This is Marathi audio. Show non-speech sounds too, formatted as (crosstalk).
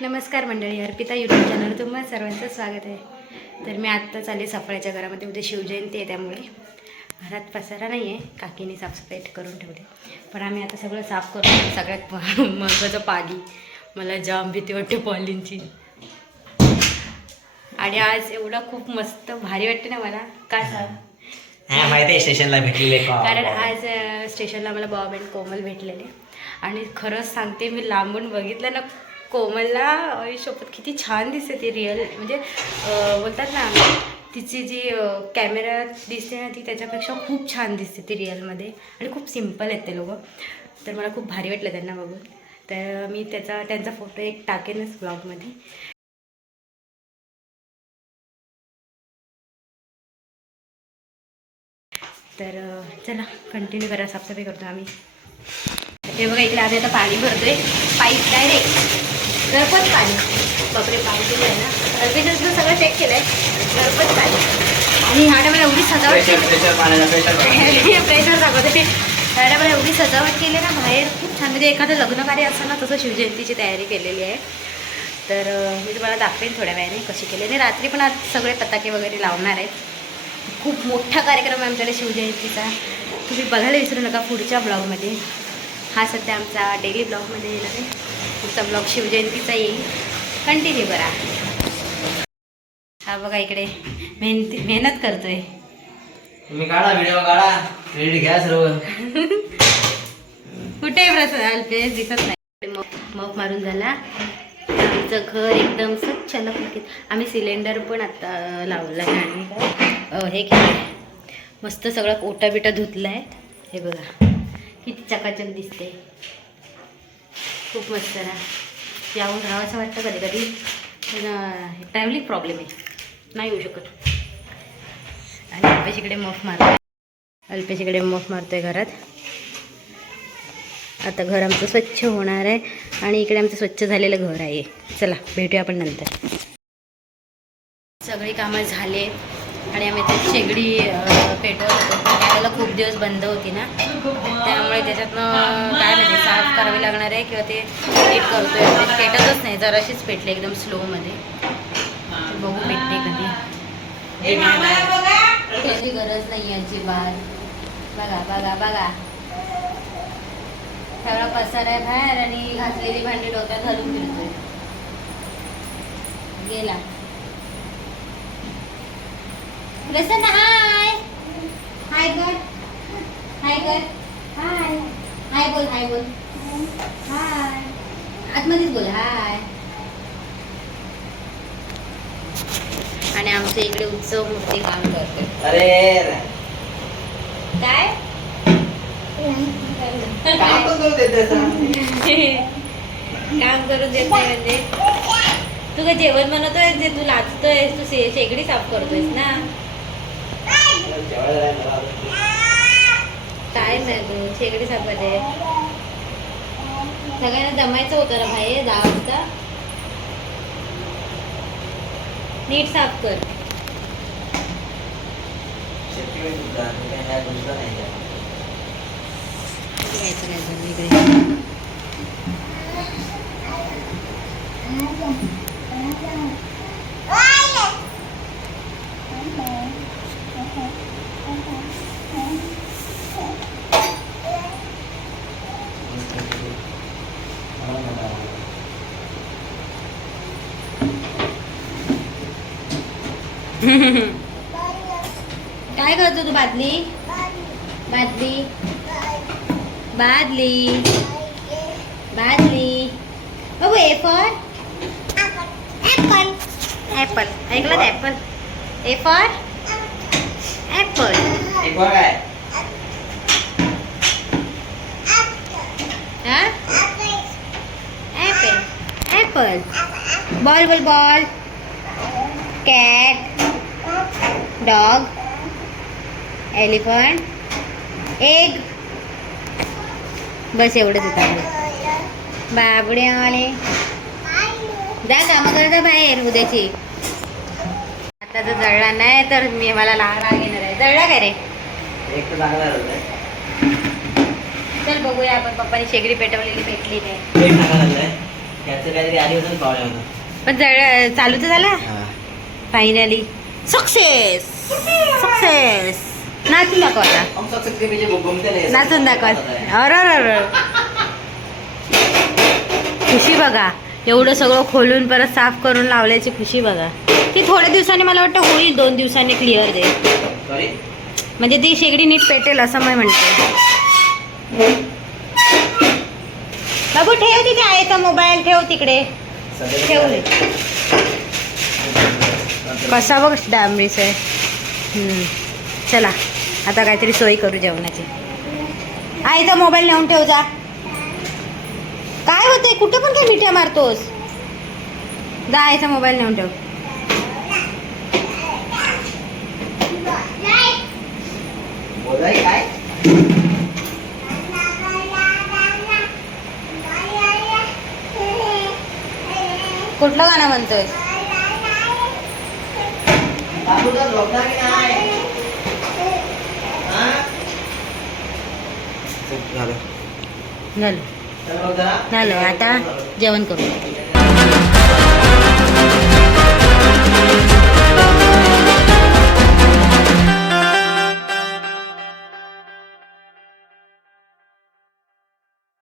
नमस्कार मंडळी अर्पिता यूट्यूब चॅनल तुम्हा सर्वांचं स्वागत आहे. तर मी आत्ता चालले सफळ्याच्या घरामध्ये उद्या शिवजयंती आहे त्यामुळे. घरात पसारा नाही आहे काकीने साफसफाई करून ठेवली. पण आम्ही आता सगळं साफ करतो सगळ्यात महत्त्वाचं पाणी मला जाम भीती वाटते पॉलिनची. आणि आज एवढं खूप मस्त भारी वाटते ना मला. काय सांग हा माहिती स्टेशनला भेटलेले कारण आज स्टेशनला मला बॉब अँड कोमल भेटलेले. आणि खरंच सांगते मी लांबून बघितलं ना कोमलला अय, किती छान दिसते ती रिअल म्हणजे बोलतात ना तिची जी कॅमेरा दिसते ना ती त्याच्यापेक्षा खूप छान दिसते ती रिअलमध्ये आणि खूप सिंपल आहेत ते लोक. तर मला खूप भारी वाटलं त्यांना बघून. तर मी त्याचा त्यांचा फोटो एक टाकेनच ब्लॉगमध्ये तर चला कंटिन्यू करा साफसफाई करतो आम्ही. हे बघा इकडे आधी आता पाणी भरतोय. पाईप डायरेक्ट घरपत पाणी. बापरे पाणी केलं आहे ना अर्पितचं सगळं चेक केलंय. घरपत पाणी. आणि ह्या टायमाला एवढी सजावट केली. प्रेशर (laughs) दाखवते. ह्या टायमाला एवढी सजावट केली ना बाहेर खूप छान म्हणजे एखादं लग्नकार्य असतं ना तसं शिवजयंतीची तयारी केलेली आहे. तर मी तुम्हाला दाखवेन थोड्या वेळाने कशी केली आणि रात्री पण आज सगळे पताके वगैरे लावणार आहेत. खूप मोठा कार्यक्रम आहे आमच्याकडे शिवजयंतीचा. तुम्ही बघायला विसरू नका पुढच्या ब्लॉगमध्ये हा सध्या आमचा डेली ब्लॉगमध्ये येणार आहे. पुढचा ब्लॉग शिवजयंतीचा येईल. कंटिन्यू करा. हा बघा इकडे मेहनती मेहनत करतोय. तुम्ही काढा व्हिडिओ काढा. क्रेडिट घ्या सर्व. कुठे अल्पेश दिसत नाही. मग मग मारून झाला. आमचं घर एकदम स्वच्छ लपकित आम्ही सिलेंडर पण आता लावला आहे आणि हे केलं मस्त सगळं ओटा बिटा धुतला आहे हे बघा. किती चकाचक दिसते खूप मस्त ना. यावून राहावं असं वाटतं कधी कधी. ट्रॅव्हलिंग प्रॉब्लेम आहे. नाही येऊ शकत. आणि अल्पेशीकडे मफ मारतो अल्पेशीकडे मफ मारतोय घरात. आता घर आमचं स्वच्छ होणार आहे आणि इकडे आमचं स्वच्छ झालेलं घर आहे. चला भेटूया आपण नंतर. सगळी कामं झाले आणि आम्ही ते शेगडी पेटवत होतो. खूप दिवस बंद होती ना. त्यामुळे त्याच्यातनं काय माहिती साफ करावी लागणार आहे किंवा ते एडिट करतोय. ते पेटतच नाही जराशीच पेटले एकदम स्लोमध्ये बघू पेटते कधी. त्याची गरज नाही अजिबात. बघा बघा बघा. सगळा पसार आहे बाहेर आणि घातलेली भांडी डोक्यात घालून फिरतोय. गेला. प्रसन्न हाय हाय कर हाय कर हाय हाय बोल हाय बोल. हाय आतमध्येच बोल हाय आणि आमच्या इकडे उत्सव मूर्ती काम करते. अरे काय? काम करू देत काम करून देत म्हणजे. तू काय जेवण बनवतोय जे तू लाचतोय तू शेगडी साफ करतोयस ना? काय नाही शेगडी सापड आहे. सगळ्यांना जमायचं होतं ना भाई दहा वाजता नीट साफ कर. घ्यायचं (laughs) काय काय करतो तू बादली बादली बादली बादली बघू ए फॉर ॲपल ॲपल ऐकलं ॲपल ए फॉर ॲपल एक वर काय हा apple apple ball ball ball cat dog elephant egg. बस एवढंच येतं बाबडे आले. जा कामं करता बाहेर उद्याची. आता जर जळला नाही तर मी मला लहान राग येणार आहे. जळला काय रे? चल बघूया आपण पप्पानी शेगडी पेटवलेली भेटली नाही. पण जळ चालू तर झाला फायनली सक्सेस सक्सेस नाचून दाखव आता. नाचून दाखव. अरे अरे खुशी बघा. एवढं सगळं खोलून परत साफ करून लावल्याची खुशी बघा. ती थोड्या दिवसांनी मला वाटतं होईल दोन दिवसांनी क्लिअर दे. म्हणजे ती शेगडी नीट पेटेल असं मी म्हणते. बाबू ठेव तिथे आहे का मोबाईल ठेव तिकडे. ठेवले कसा बघ डांबरीस आहे. चला आता काहीतरी सोय करू जेवणाची. आईचा मोबाईल नेऊन ठेव जा. काय होते कुठं पण काय मिठ्या मारतोस? जा आईचा मोबाईल नेऊन ठेव. कुठलं गाणं म्हणतोय तर झोपणार की नाही हा? झालं. झालं आता जेवण करू